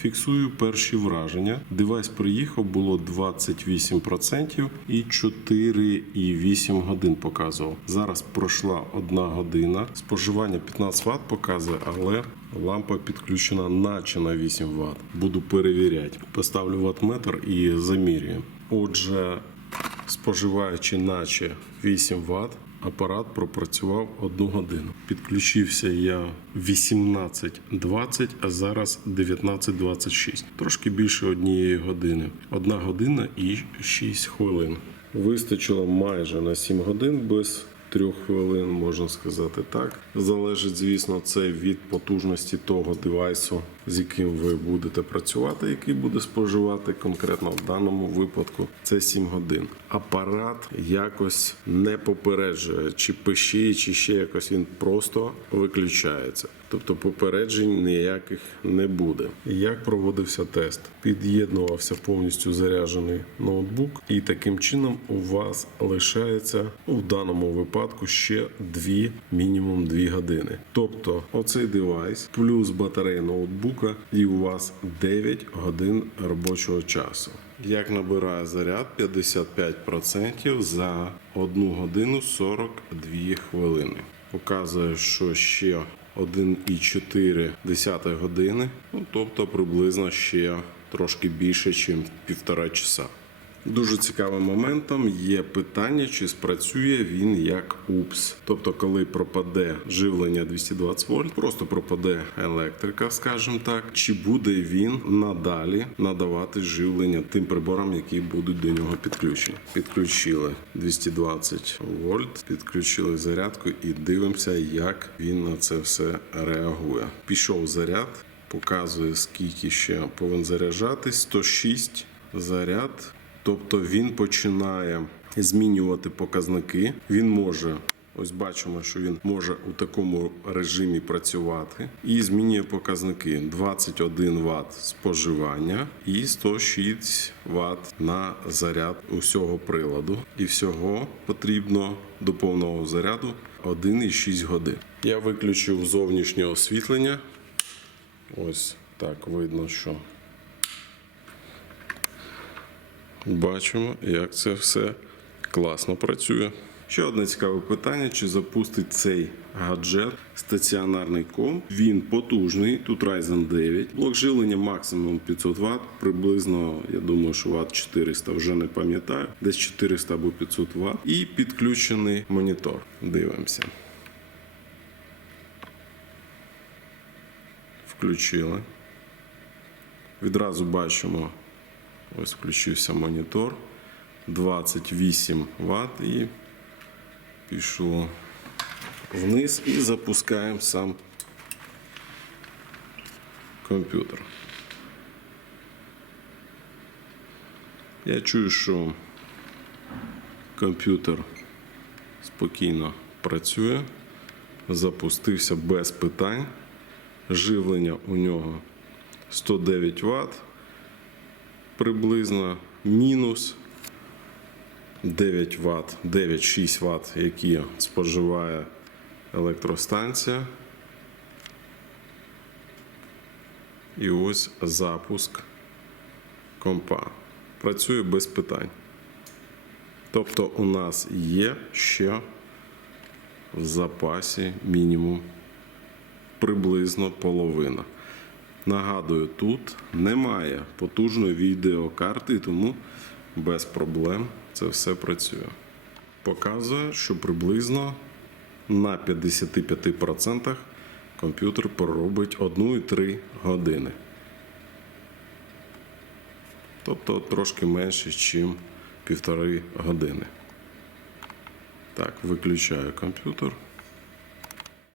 Фіксую перші враження. Девайс приїхав, було 28% і 4,8 годин показував. Зараз пройшла 1 година. Споживання 15 Вт показує, але лампа підключена наче на 8 Вт. Буду перевіряти. Поставлю ваттметр і замірюю. Отже, споживаючи наче 8 Вт, апарат пропрацював 1 годину. Підключився я 18.20, а зараз 19.26. Трошки більше однієї години. Одна година і 6 хвилин. Вистачило майже на 7 годин без трьох хвилин, можна сказати так. Залежить, звісно, це від потужності того девайсу, з яким ви будете працювати, який буде споживати конкретно в даному випадку. Це 7 годин. Апарат якось не попереджує, чи пищить, чи ще якось він просто виключається. Тобто попереджень ніяких не буде. Як проводився тест? Під'єднувався повністю заряджений ноутбук, і таким чином у вас лишається в даному випадку ще 2, мінімум 2 години. Тобто, оцей девайс плюс батарея ноутбука, і у вас 9 годин робочого часу. Як набирає заряд 55% за 1 годину 42 хвилини. Показує, що ще 1,4 години, ну тобто приблизно ще трошки більше, ніж півтора часа. Дуже цікавим моментом є питання, чи спрацює він як УПС. Тобто, коли пропаде живлення 220 вольт, просто пропаде електрика, скажімо так, чи буде він надалі надавати живлення тим приборам, які будуть до нього підключені. Підключили 220 вольт, підключили зарядку і дивимося, як він на це все реагує. Пішов заряд, показує скільки ще повинен заряджатись. 106 заряд. Тобто він починає змінювати показники. Він може, ось бачимо, що він може у такому режимі працювати і змінює показники 21 Вт споживання і 106 Вт на заряд усього приладу. І всього потрібно до повного заряду 1,6 годин. Я виключив зовнішнє освітлення. Ось так видно, що бачимо, як це все класно працює. Ще одне цікаве питання: чи запустить цей гаджет стаціонарний комп? Він потужний. Тут Ryzen 9. Блок живлення максимум 500 Вт. Приблизно, я думаю, що Вт 400 вже не пам'ятаю. Десь 400 або 500 Вт. І підключений монітор. Дивимося. Включили. Відразу бачимо, ось включився монітор. 28 Вт і пішло вниз і запускаємо сам комп'ютер. Я чую, що комп'ютер спокійно працює, запустився без питань. Живлення у нього 109 Вт, приблизно мінус 9 Вт, 9-6 Вт, які споживає електростанція. І ось запуск компа. Працює без питань. Тобто у нас є ще в запасі мінімум приблизно половина. Нагадую, тут немає потужної відеокарти, тому без проблем це все працює. Показує, що приблизно на 55% комп'ютер проробить 1,3 години. Тобто трошки менше, ніж півтори години. Так, виключаю комп'ютер.